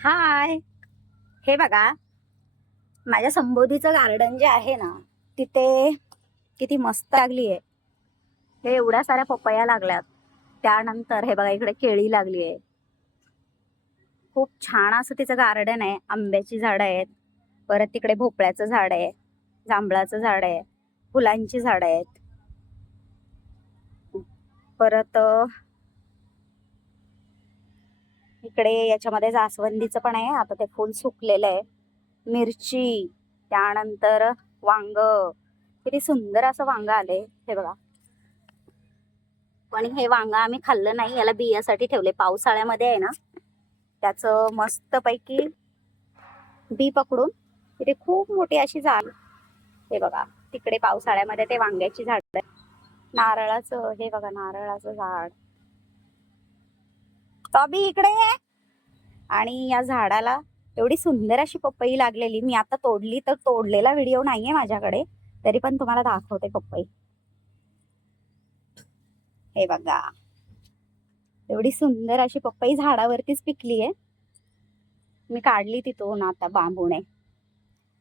हाय, हे बघा, माझ्या संबोधीचं गार्डन जे आहे ना, तिथे किती मस्त लागली आहे. हे एवढ्या साऱ्या पपया लागल्यात. त्यानंतर हे बघा, इकडे केळी लागली आहे. खूप छान असं तिचं गार्डन आहे. आंब्याची झाडं आहेत, परत तिकडे भोपळ्याचं झाड आहे, जांभळाचं झाड आहे, फुलांची झाडं आहेत. परत इकडे याच्यामध्ये जास्वंदीचं पण आहे. आता ते फुल सुकलेलं आहे. मिरची, त्यानंतर वांग, किती सुंदर असं वांग आले. हे बघा, पण हे वांग आम्ही खाल्लं नाही, याला बियासाठी ठेवले. पावसाळ्यामध्ये आहे ना, त्याचं मस्त पैकी बी पकडून तिथे खूप मोठी अशी झाड. हे बघा, तिकडे पावसाळ्यामध्ये ते वांग्याची झाड आहे. नारळाचं, हे बघा, नारळाचं झाड. टॉबी इकडे आहे. आणि या झाडाला एवढी सुंदर अशी पपई लागलेली. मी आता तोडली, तर तोडलेला व्हिडिओ नाहीये माझ्याकडे, तरी पण तुम्हाला दाखवते पपई. हे बघा, एवढी सुंदर अशी पपई झाडावरतीच पिकली आहे. मी काढली तिथून आता बांबूने,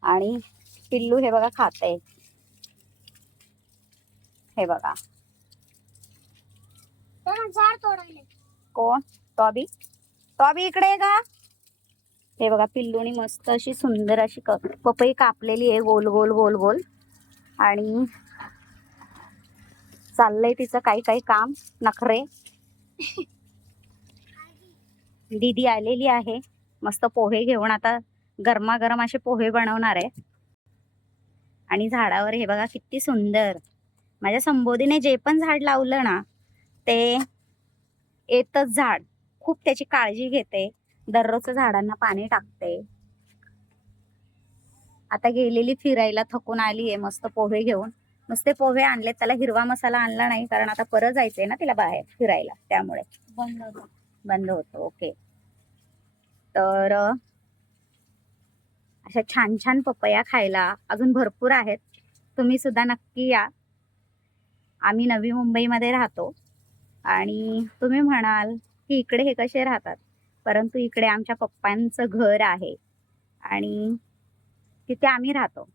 आणि पिल्लू हे बघा खाते. हे बघा, झाड तोडायले. कोण? टॉबी. टॉबी इकडे आहे का? हे बघा, पिल्लूनी मस्त अशी सुंदर अशी पपई कापलेली आहे, गोल गोल गोल गोल. आणि चाललंय तिचं काही काही काम, नखरे. दीदी आलेली आहे मस्त पोहे घेऊन. आता गरमागरम असे पोहे बनवणार आहे. आणि झाडावर हे बघा किती सुंदर. माझ्या संबोधीने जे पण झाड लावलं ना, ते येतच झाड. खूप त्याची काळजी घेते, दररोज झाडांना पाणी टाकते. आता गेलेली फिरायला, थकून आली आहे, मस्त पोहे घेऊन. नुसते पोहे आणले, त्याला हिरवा मसाला आणला नाही, कारण आता परत जायचंय ना तिला बाहेर फिरायला, त्यामुळे बंद होतो. ओके, तर अशा छान छान पपया खायला अजून भरपूर आहेत. तुम्ही सुद्धा नक्की या. आम्ही नवी मुंबईमध्ये राहतो, आणि तुम्ही म्हणाल की इकडे हे कसे राहतात, परंतु इकडे आमच्या पप्पांचं घर आहे आणि तिथे आम्ही राहतो.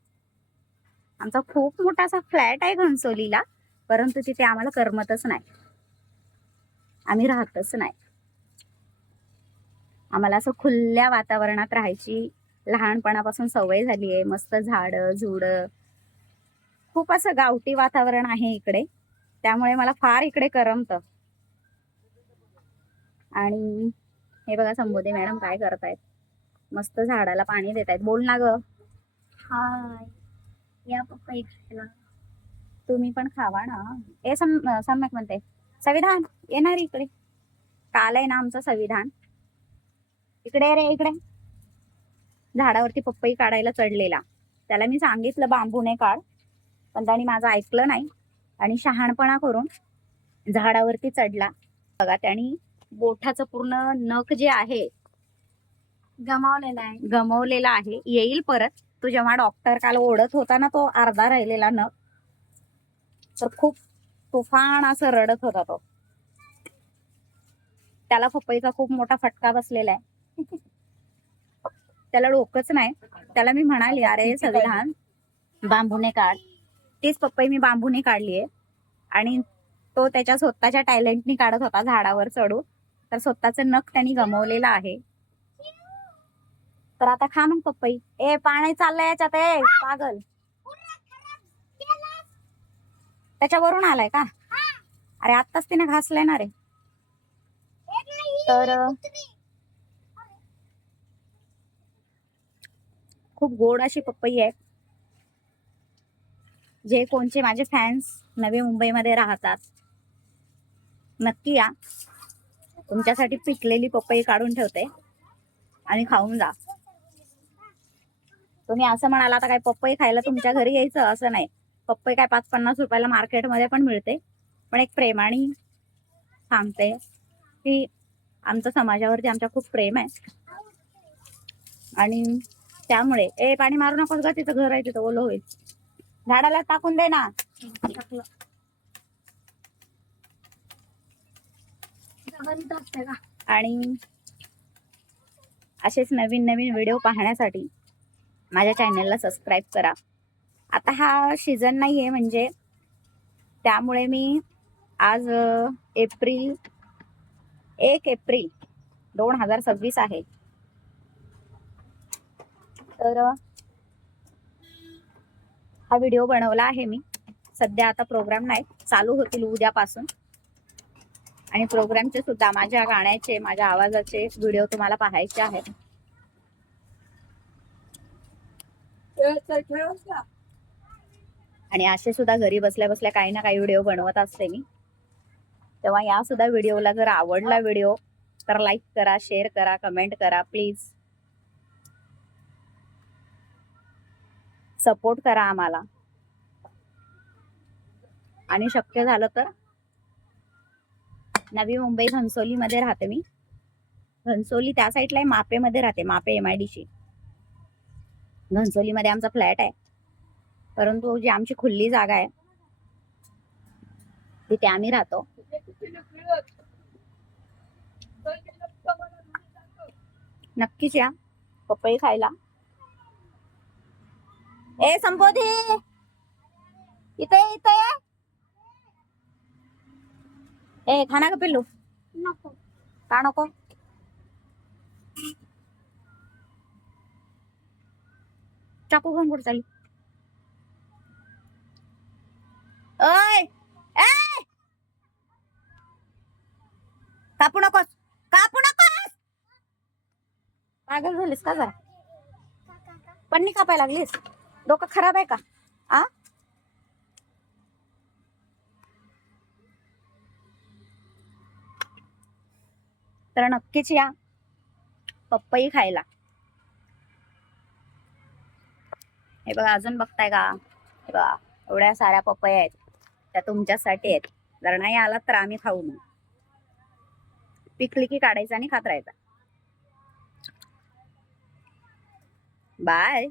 आमचा खूप मोठा असा फ्लॅट आहे घणसोलीला, परंतु तिथे आम्हाला करमतच नाही, आम्ही राहतच नाही. आम्हाला असं खुल्या वातावरणात राहायची लहानपणापासून सवय झाली आहे. मस्त झाडं झुडं, खूप असं गावठी वातावरण आहे इकडे, त्यामुळे मला फार इकडे करमतं. आणि हे बघा, संबोधे मॅडम काय करतायत, मस्त झाडाला पाणी देत आहेत. बोल ना ग. हाय, या पपई खायला. तुम्ही पण खावा ना. ए सम्यक म्हणते, संविधान येणार इकडे. काल आहे ना आमचं संविधान. इकडे रे, इकडे. झाडावरती पपई काढायला चढलेला, त्याला मी सांगितलं बांबूने काढ, पण त्याने माझं ऐकलं नाही आणि शहाणपणा करून झाडावरती चढला. बघा, त्याने बोठाचं पूर्ण नख जे आहे गमावलेला आहे. येईल परत. तो जेव्हा डॉक्टर काल ओढत होता ना, तो अर्धा राहिलेला नख, तर खूप तुफान असं रडत होता तो. त्याला पपईचा खूप मोठा फटका बसलेला आहे. त्याला डोकंच नाही. त्याला मी म्हणाली, अरे संविधान बांबूने काढ. तीच पपई मी बांबूने काढली आहे, आणि तो त्याच्या स्वतःच्या टॅलेंटनी काढत होता झाडावर चढून, तर स्वतःचं नख त्यांनी गमावलेलं आहे. तर आता खा मग पपई. ए, पाणी चाललंय याच्यात, ए पागल. त्याच्यावरून आलाय का? अरे आत्ताच तिने घासलंय ना रे. तर खूप गोड अशी पपई आहे. जे कोणचे माझे फॅन्स नवी मुंबईमध्ये राहतात, नक्की या. तुमच्यासाठी पिकलेली पपई काढून ठेवते आणि खाऊन जा. तुम्ही असं म्हणाला, आता काय पपई खायला तुमच्या घरी यायचं, असं नाही. पपई काय 5-50 रुपयाला मार्केटमध्ये पण मिळते, पण एक प्रेमाने सांगते की आमच्या समाजावरती आमच्या खूप प्रेम आहे. आणि त्यामुळे, ए पाणी मारू नकोस ग, तिचं घर आहे तिथं, ओलं होईल. झाडाला टाकून दे ना. आणि असेच नवीन नवीन व्हिडिओ पाहण्यासाठी माझ्या चॅनलला सबस्क्राईब करा. आता हा सीझन नाही आहे म्हणजे त्यामुळे मी आज एक एप्रिल 2026 आहे. तर हा व्हिडिओ बनवला आहे मी. सध्या आता प्रोग्राम नाही, चालू होतील उद्यापासून. आणि प्रोग्रामचे सुद्धा माझ्या गाण्याचे, माझ्या आवाजाचे व्हिडिओ तुम्हाला पाहायचे आहेत. आणि असे सुद्धा घरी बसल्या बसल्या काही ना काही व्हिडिओ बनवत असते मी. तेव्हा या सुद्धा व्हिडिओला जर आवडला व्हिडिओ तर लाईक करा, शेअर करा, कमेंट करा प्लीज. सपोर्ट करा आम्हाला. आणि शक्य झालं तर नवी मुंबई घनसोली मध्ये राहते मी. घनसोली त्या साईडला आहे, मापेमध्ये राहते, मापे MIDC. घनसोलीमध्ये आमचा फ्लॅट आहे, परंतु जी आमची खुली जागा आहे तिथे आम्ही राहतो. नक्कीच या पपई खायला. ए संबोधी, इथे इथे ए, खाना का पिल्लू? नको. का नको? चाकू घेऊन कुठे चालली? ओय ए, कापू नकोस, कापू नकोस. पागल झालीस का जरा? पन्नी कापाय लागलीस? डोकं खराब आहे का? आ तर नक्कीच या पपई खायला. हे बघा, अजून बघताय का? हे बघा, एवढ्या साऱ्या पपई आहेत, त्या तुमच्यासाठी आहेत. जर नाही आलात तर आम्ही खाऊ मग. पिकली की काढायचा आणि खात राहायचा. बाय.